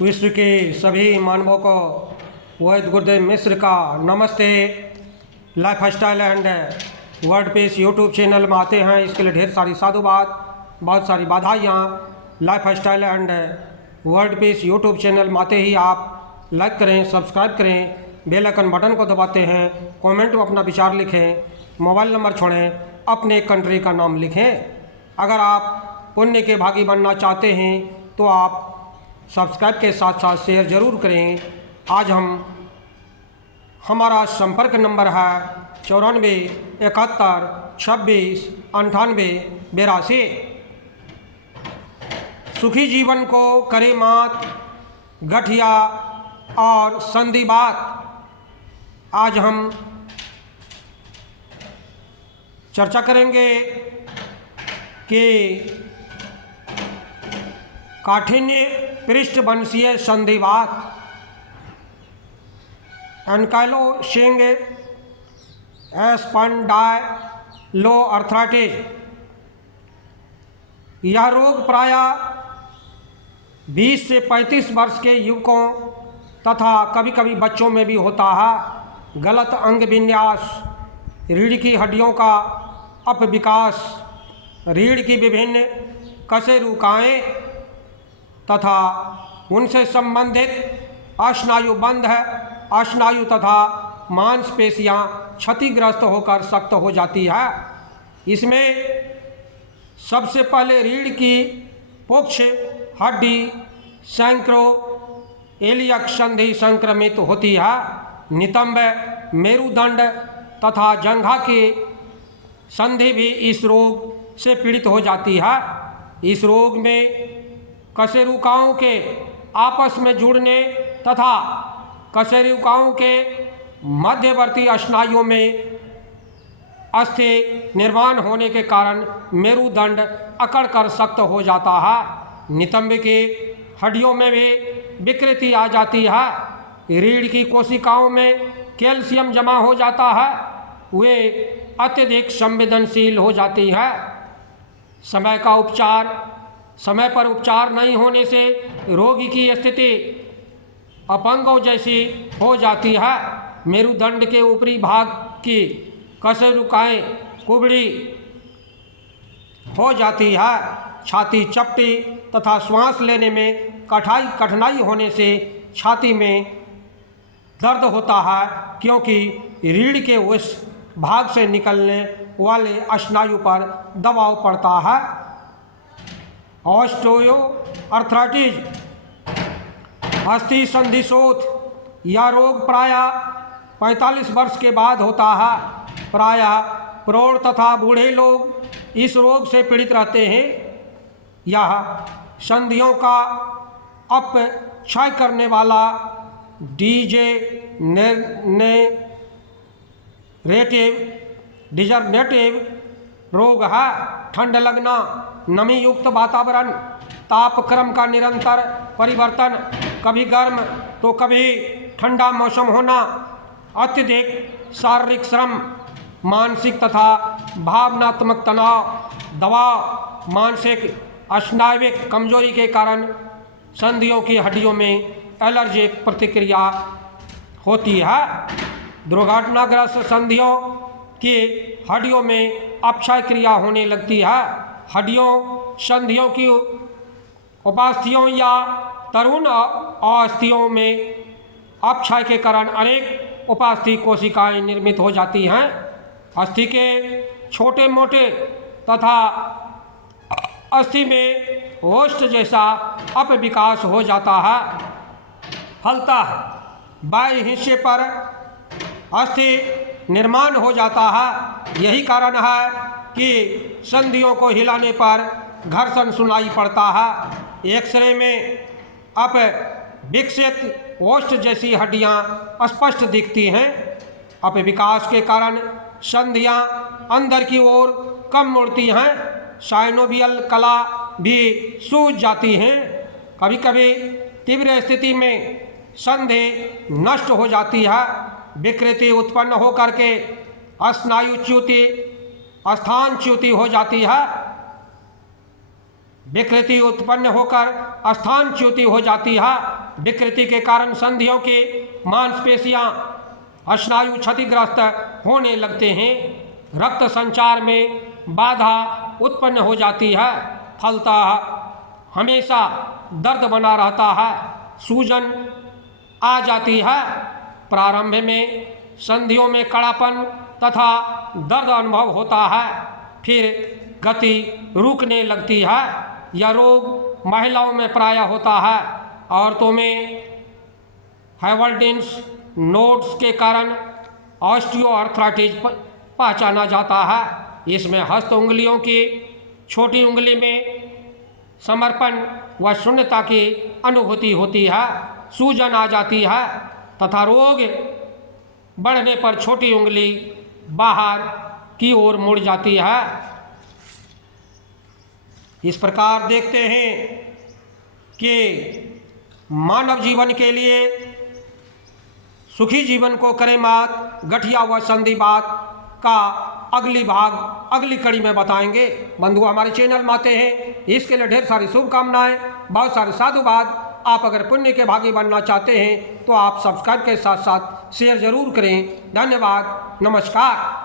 विश्व के सभी मानवों को वैद्य गुरुदेव मिश्र का नमस्ते। Life style and word pace YouTube channel में आते हैं, इसके लिए ढेर सारी साधुवाद, बहुत सारी बधाइयाँ। Life style and word pace YouTube channel में आते ही आप लाइक करें, सब्सक्राइब करें, बेल आइकन बटन को दबाते हैं, कमेंट में अपना विचार लिखें, मोबाइल नंबर छोड़ें, अपने कंट्री का नाम लिखें। अगर आप पुण्य के भागी बनना चाहते हैं तो आप सब्सक्राइब के साथ साथ शेयर ज़रूर करें। आज हमारा संपर्क नंबर है 94 71 26 98 82। सुखी जीवन को करे मात गठिया और संधिवात। आज हम चर्चा करेंगे कि काठिन्य पृष्ठवंशीय संधिवात, एंकाइलोसिंग स्पॉन्डाइलोआर्थराइटिस। यह रोग प्रायः 20 से 35 वर्ष के युवकों तथा कभी कभी बच्चों में भी होता है। गलत अंग विन्यास, रीढ़ की हड्डियों का अपविकास, रीढ़ की विभिन्न कशेरुकाएँ तथा उनसे संबंधित अस्नायुबंध, अस्नायु तथा मांसपेशियां क्षतिग्रस्त होकर सख्त हो जाती है। इसमें सबसे पहले रीढ़ की पुच्छ हड्डी सैंक्रो एलियक संधि संक्रमित होती है। नितंब, मेरुदंड तथा जंघा की संधि भी इस रोग से पीड़ित हो जाती है। इस रोग में कशेरुकाओं के आपस में जुड़ने तथा कशेरुकाओं के मध्यवर्ती स्नायुओं में अस्थि निर्माण होने के कारण मेरुदंड अकड़कर सख्त हो जाता है। नितंब की हड्डियों में भी विकृति आ जाती है। रीढ़ की कोशिकाओं में कैल्शियम जमा हो जाता है, वे अत्यधिक संवेदनशील हो जाती है। समय पर उपचार नहीं होने से रोगी की स्थिति अपंगों जैसी हो जाती है। मेरुदंड के ऊपरी भाग की कशेरुकाएँ कुबड़ी हो जाती है। छाती चपटी तथा श्वास लेने में कठिनाई होने से छाती में दर्द होता है, क्योंकि रीढ़ के उस भाग से निकलने वाले स्नायु पर दबाव पड़ता है। ऑस्टियोआर्थराइटिस, अस्थि संधिशोथ। यह रोग प्रायः 45 वर्ष के बाद होता है। प्रायः प्रौढ़ तथा बूढ़े लोग इस रोग से पीड़ित रहते हैं। यह संधियों का अपक्षय करने वाला डिजनरेटिव रोग है। ठंड लगना, नमी युक्त वातावरण, तापक्रम का निरंतर परिवर्तन, कभी गर्म तो कभी ठंडा मौसम होना, अत्यधिक शारीरिक श्रम, मानसिक तथा भावनात्मक तनाव, दबाव, मानसिक स्नायुविक कमजोरी के कारण संधियों की हड्डियों में एलर्जिक प्रतिक्रिया होती है। दुर्घटनाग्रस्त संधियों की हड्डियों में अपक्षय क्रिया होने लगती है। हड्डियों संधियों की उपास्थियों या तरुण अस्थियों में अपक्षय के कारण अनेक उपास्थि कोशिकाएं निर्मित हो जाती हैं। अस्थि के छोटे मोटे तथा अस्थि में ओष्ठ जैसा अपविकास हो जाता है। फलतः बाह्य हिस्से पर अस्थि निर्माण हो जाता है। यही कारण है कि संधियों को हिलाने पर घर्षण सुनाई पड़ता है। एक्सरे में अपविकसित ओष्ठ जैसी हड्डियां स्पष्ट दिखती हैं। अपविकास के कारण संधियां अंदर की ओर कम मुड़ती हैं। साइनोवियल कला भी सूज जाती हैं। कभी कभी तीव्र स्थिति में संधि नष्ट हो जाती है। विकृति उत्पन्न होकर के स्नायुच्युति, स्थानच्युति हो जाती है। विकृति उत्पन्न होकर स्थानच्युति हो जाती है विकृति के कारण संधियों की मांसपेशियां स्नायु क्षतिग्रस्त होने लगते हैं, रक्त संचार में बाधा उत्पन्न हो जाती है, फलतः हमेशा दर्द बना रहता है, सूजन आ जाती है। प्रारंभ में संधियों में कड़ापन तथा दर्द अनुभव होता है, फिर गति रुकने लगती है। यह रोग महिलाओं में प्रायः होता है। औरतों में हैवल्डेन्स नोड्स के कारण ऑस्टियोआर्थराइटिस पहचाना जाता है। इसमें हस्त उंगलियों की छोटी उंगली में समर्पण व शून्यता की अनुभूति होती है, सूजन आ जाती है तथा रोग बढ़ने पर छोटी उंगली बाहर की ओर मुड़ जाती है। इस प्रकार देखते हैं कि मानव जीवन के लिए सुखी जीवन को करें मात गठिया व संधिवात का अगली कड़ी में बताएंगे। बंधु हमारे चैनल में आते हैं, इसके लिए ढेर सारी शुभकामनाएं, बहुत सारे साधुवाद। आप अगर पुण्य के भागी बनना चाहते हैं तो आप सब्सक्राइब के साथ साथ शेयर जरूर करें। धन्यवाद, नमस्कार।